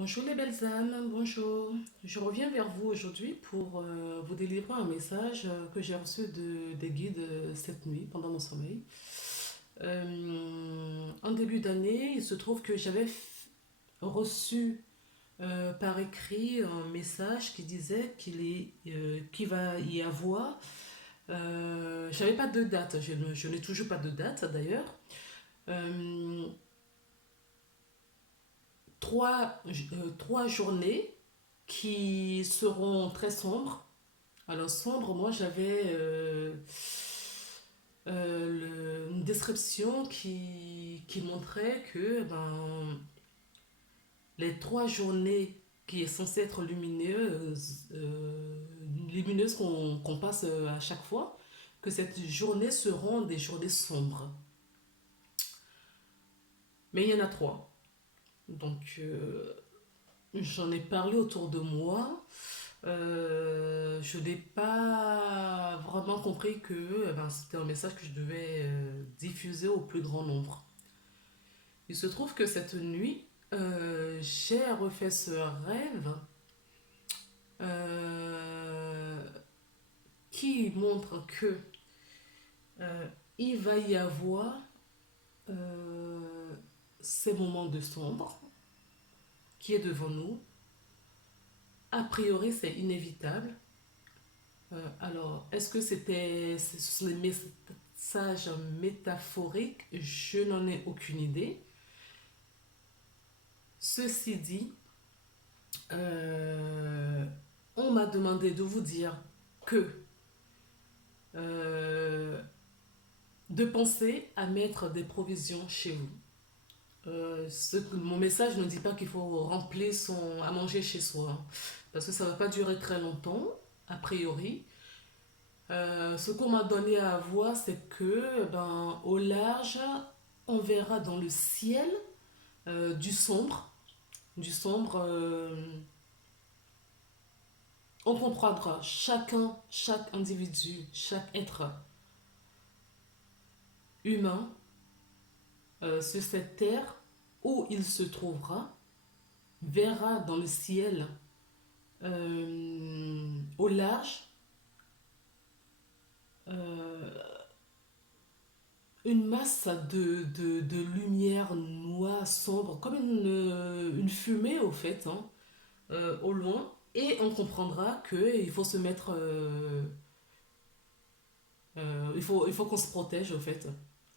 Bonjour les belles âmes, bonjour. Je reviens vers vous aujourd'hui pour vous délivrer un message que j'ai reçu des guides cette nuit pendant mon sommeil. En début d'année, il se trouve que j'avais reçu par écrit un message qui disait qu'il va y avoir. J'avais pas de date, je n'ai toujours pas de date d'ailleurs. Euh, trois journées qui seront très sombres. Alors sombre, moi j'avais une description qui montrait que les 3 journées qui est censée être lumineuses qu'on passe à chaque fois, que cette journée seront des journées sombres. Mais il y en a trois. Donc j'en ai parlé autour de moi. Je n'ai pas vraiment compris que c'était un message que je devais diffuser au plus grand nombre. Il se trouve que cette nuit, j'ai refait ce rêve euh, qui montre que euh, il va y avoir euh, ces moments de sombre qui est devant nous. A priori, c'est inévitable. Alors, est-ce que ce sont des messages métaphoriques? Je n'en ai aucune idée. Ceci dit, euh, on m'a demandé de vous dire que euh, de penser à mettre des provisions chez vous. Mon message ne dit pas qu'il faut remplir à manger chez soi, hein, parce que ça ne va pas durer très longtemps, a priori. Ce qu'on m'a donné à voir, c'est que au large, on verra dans le ciel du sombre. Du sombre, on comprendra chacun, chaque individu, chaque être humain sur cette terre où il se trouvera, verra dans le ciel au large euh, une masse de lumière noire, sombre, comme une fumée au fait, hein, au loin, et on comprendra qu'il faut se mettre, il faut qu'on se protège au fait.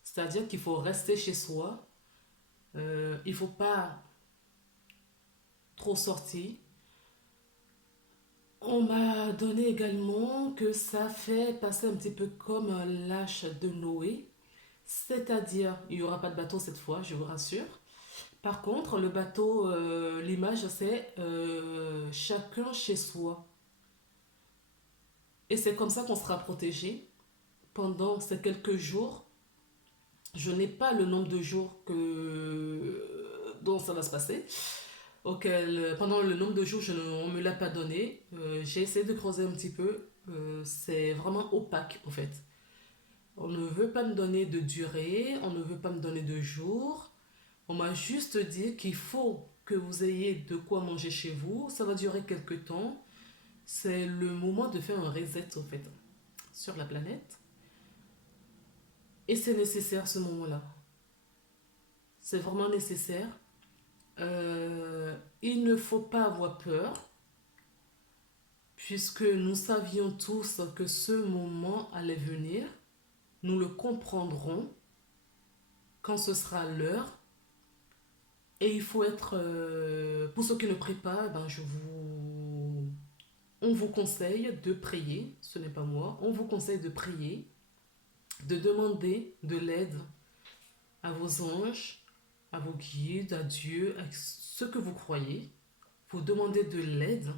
C'est-à-dire qu'il faut rester chez soi, il ne faut pas trop sortir. On m'a donné également que ça fait passer un petit peu comme l'âge de Noé, c'est-à-dire il n'y aura pas de bateau cette fois, je vous rassure. Par contre, le bateau, l'image, c'est chacun chez soi. Et c'est comme ça qu'on sera protégé pendant ces quelques jours. Je n'ai pas le nombre de jours dont ça va se passer. Pendant le nombre de jours, on ne me l'a pas donné. J'ai essayé de creuser un petit peu. C'est vraiment opaque, en fait. On ne veut pas me donner de durée, on ne veut pas me donner de jours. On m'a juste dit qu'il faut que vous ayez de quoi manger chez vous. Ça va durer quelques temps. C'est le moment de faire un reset, en fait, sur la planète. Et c'est nécessaire ce moment-là. C'est vraiment nécessaire. Il ne faut pas avoir peur, puisque nous savions tous que ce moment allait venir. Nous le comprendrons quand ce sera l'heure. Et il faut être... pour ceux qui ne prient pas, on vous conseille de prier. Ce n'est pas moi. On vous conseille de prier, de demander de l'aide à vos anges, à vos guides, à Dieu, à ce que vous croyez. Vous demandez de l'aide.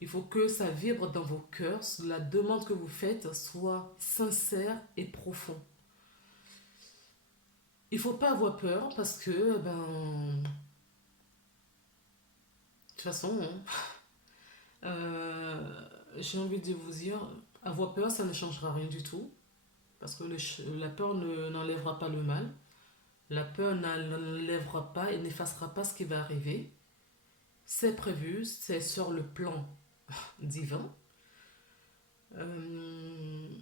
Il faut que ça vibre dans vos cœurs. La demande que vous faites soit sincère et profonde. Il ne faut pas avoir peur parce que, de toute façon, hein, j'ai envie de vous dire, avoir peur, ça ne changera rien du tout. Parce que la peur n'enlèvera pas le mal. La peur n'enlèvera pas et n'effacera pas ce qui va arriver. c'est prévu, c'est sur le plan divin. Euh,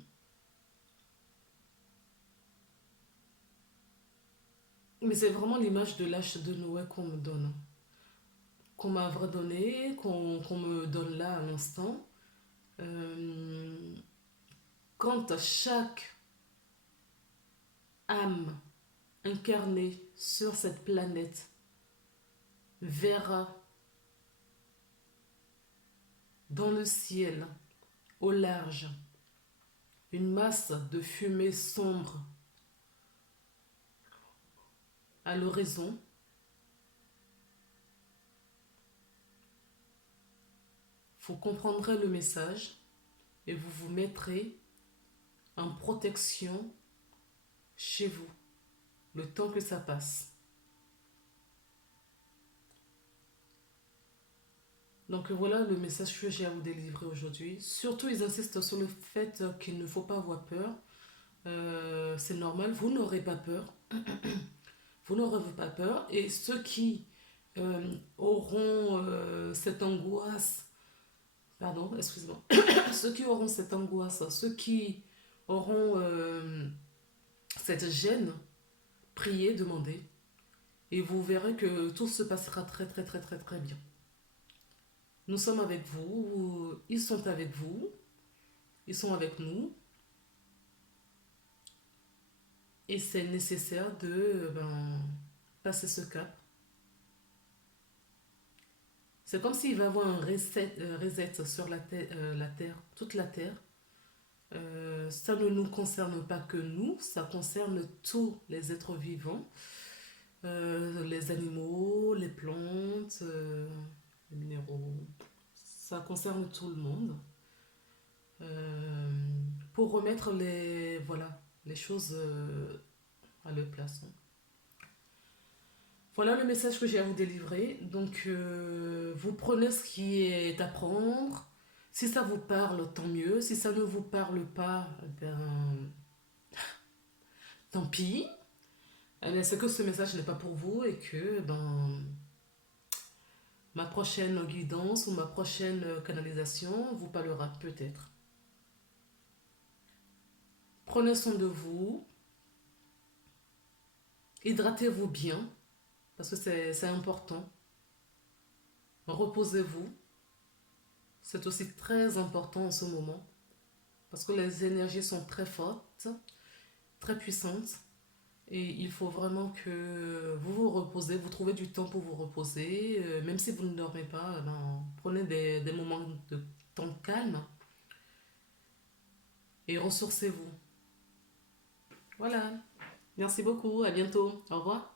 mais c'est vraiment l'image de l'âge de Noé qu'on me donne, qu'on m'a donné, qu'on me donne là à l'instant. Euh, quand chaque âme incarnée sur cette planète verra dans le ciel, au large, une masse de fumée sombre à l'horizon, vous comprendrez le message et vous vous mettrez en protection chez vous le temps que ça passe. Donc voilà le message que j'ai à vous délivrer aujourd'hui. Surtout, ils insistent sur le fait qu'il ne faut pas avoir peur. C'est normal, vous n'aurez pas peur. Vous n'aurez pas peur. Et ceux qui auront cette angoisse, pardon, excusez-moi, ceux qui auront cette angoisse, ceux qui auront cette gêne, priez, demandez. Et vous verrez que tout se passera très très très très très bien. Nous sommes avec vous, ils sont avec vous, ils sont avec nous. Et c'est nécessaire de passer ce cap. C'est comme s'il va y avoir un reset sur la Terre, toute la Terre. Ça ne nous concerne pas que nous, ça concerne tous les êtres vivants, les animaux, les plantes, les minéraux. Ça concerne tout le monde. Euh, pour remettre les choses à leur place. Voilà le message que j'ai à vous délivrer. Donc, vous prenez ce qui est à prendre. Si ça vous parle, tant mieux. Si ça ne vous parle pas, tant pis. C'est que ce message n'est pas pour vous et que dans ma prochaine guidance ou ma prochaine canalisation vous parlera peut-être. Prenez soin de vous. Hydratez-vous bien parce que c'est important. Reposez-vous. C'est aussi très important en ce moment parce que les énergies sont très fortes, très puissantes et il faut vraiment que vous vous reposez, vous trouvez du temps pour vous reposer, même si vous ne dormez pas, prenez des moments de temps calme et ressourcez-vous. Voilà, merci beaucoup, à bientôt, au revoir.